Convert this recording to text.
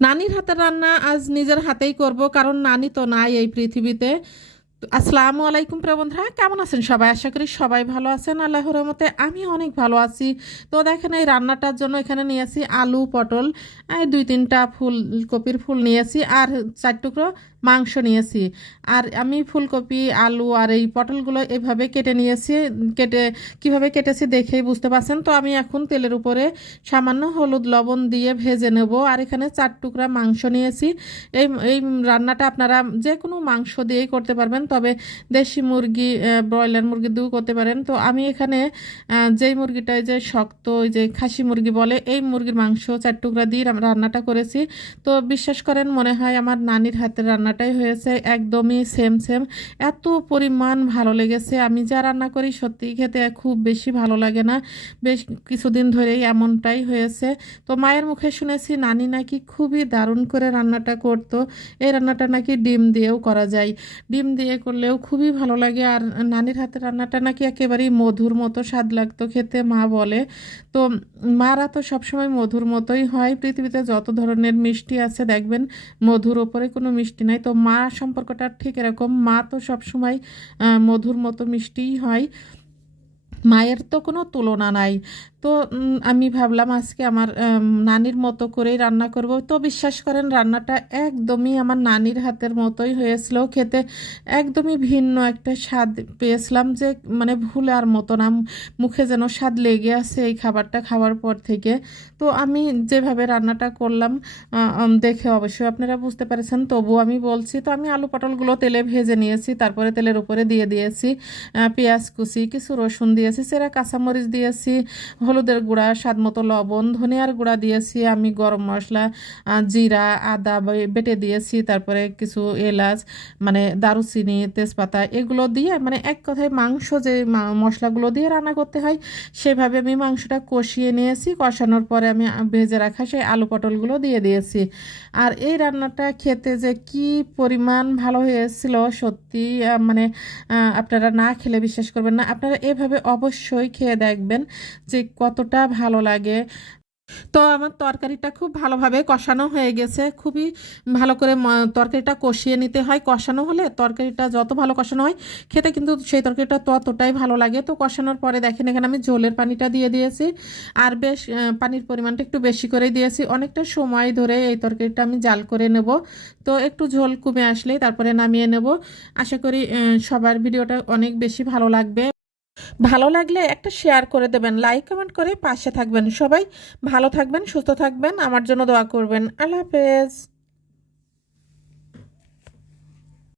নানির হাতের রান্না আজ নিজের হাতেই করব, কারণ নানি তো নাই এই পৃথিবীতে। তো আসসালামু আলাইকুম প্রিয় বন্ধুরা, কেমন আছেন সবাই? আশা করি সবাই ভালো আছেন। আল্লাহর রহমতে আমি অনেক ভালো আছি। তো দেখেন, এই রান্নাটার জন্য এখানে নিয়েছি আলু, পটল, এই 2-3টা ফুলকপির ফুল নিয়েছি, আর 4 টুকরো মাংস নিয়েছি। আর আমি ফুলকপি, আলু আর এই পটলগুলো এভাবে কেটে নিয়েছি। কেটে কিভাবে কেটেছি দেখেই বুঝতে পারছেন। তো আমি এখন তেলের উপরে সামান্য হলুদ লবণ দিয়ে ভেজে নেব। আর এখানে 4 টুকরা মাংস নিয়েছি। এই এই রান্নাটা আপনারা যে কোনো মাংস দিয়েই করতে পারবেন, তবে দেশি মুরগি, ব্রয়লার মুরগি দিয়েও করতে পারেন। তো আমি এখানে যেই মুরগিটাই যে শক্ত, ওই যে খাসি মুরগি বলে, এই মুরগির মাংস 4 টুকরা দিয়ে রান্নাটা করেছি। তো বিশ্বাস করেন, মনে হয় আমার নানির হাতের রান্নাটাই হয়েছে, একদমই সেম সেম। এত পরিমাণ ভালো লেগেছে। আমি যা রান্না করি সত্যি খেতে খুব বেশি ভালো লাগে না, বেশ কিছুদিন ধরেই এমনটাই হয়েছে। তো মায়ের মুখে শুনেছি নানি নাকি খুবই দারুণ করে রান্নাটা করতো। এই রান্নাটা নাকি ডিম দিয়েও করা যায়, ডিম দিয়ে করলেও খুবই ভালো লাগে। আর নানির হাতের রান্নাটা নাকি একেবারেই মধুর মতো স্বাদ লাগতো খেতে, মা বলে। তো মারা তো সবসময় মধুর মতোই হয়। পৃথিবীতে যত ধরনের মিষ্টি আছে দেখবেন, মধুর ওপরে কোনো মিষ্টি নাই। তো মা সম্পর্কটা ঠিক এরকম, মা তো সবসময় মধুর মতো মিষ্টিই হয়। মায়ের তো কোনো তুলনা নাই। তো আমি ভাবলাম আজকে আমার নানির মতো করেই রান্না করব। তো বিশ্বাস করেন, রান্নাটা একদমই আমার নানির হাতের মতোই হয়েছিল খেতে। একদমই ভিন্ন একটা স্বাদ পেয়েছিলাম, যে মানে ভুলার মতো না। মুখে যেন স্বাদ লেগে আছে এই খাবারটা খাওয়ার পর থেকে। তো আমি যেভাবে রান্নাটা করলাম, দেখে অবশ্যই আপনারা বুঝতে পেরেছেন, তবুও আমি বলছি। তো আমি আলু পটলগুলো তেলে ভেজে নিয়েছি, তারপরে তেলের উপরে দিয়ে দিয়েছি পেঁয়াজ কুচি, কিছু রসুন দিয়েছি, সেরা কাঁচামরিচ দিয়েছি, হলুদের গুঁড়া, স্বাদ মতো লবণ, ধনিয়ার গুঁড়া দিয়েছি, আমি গরম মশলা, জিরা, আদা বেটে দিয়েছি, তারপরে কিছু এলাচ, মানে দারুচিনি, তেজপাতা, এগুলো দিয়ে, মানে এক কথায় মাংস যে মশলাগুলো দিয়ে রান্না করতে হয় সেভাবে আমি মাংসটা কষিয়ে নিয়েছি। কষানোর পরে আমি ভেজে রাখা সেই আলু পটলগুলো দিয়ে দিয়েছি। আর এই রান্নাটা খেতে যে কি পরিমাণ ভালো হয়েছিল সত্যি, মানে আপনারা না খেলে বিশ্বাস করবেন না। আপনারা এভাবে অবশ্যই খেয়ে দেখবেন যে কতটা ভালো লাগে। তো আমার তরকারিটা খুব ভালোভাবে কষানো হয়ে গেছে। খুবই ভালো করে তরকারিটা কষিয়ে নিতে হয়। কষানো হলে তরকারিটা যত ভালো কষানো হয় খেতে কিন্তু সেই তরকারিটা ততটাই ভালো লাগে। তো কষানোর পরে দেখেন, এখানে আমি ঝোলের পানিটা দিয়ে দিয়েছি। আর বেশ পানির পরিমাণটা একটু বেশি করেই দিয়েছি। অনেকটা সময় ধরে এই তরকারিটা আমি জাল করে নেব। তো একটু ঝোল কমে আসলেই তারপরে নামিয়ে নেব। আশা করি সবার ভিডিওটা অনেক বেশি ভালো লাগবে। ভালো লাগলে একটা শেয়ার করে দেবেন, লাইক কমেন্ট করে পাশে থাকবেন। সবাই ভালো থাকবেন, সুস্থ থাকবেন, আমার জন্য দোয়া করবেন। আল্লাহ হাফেজ।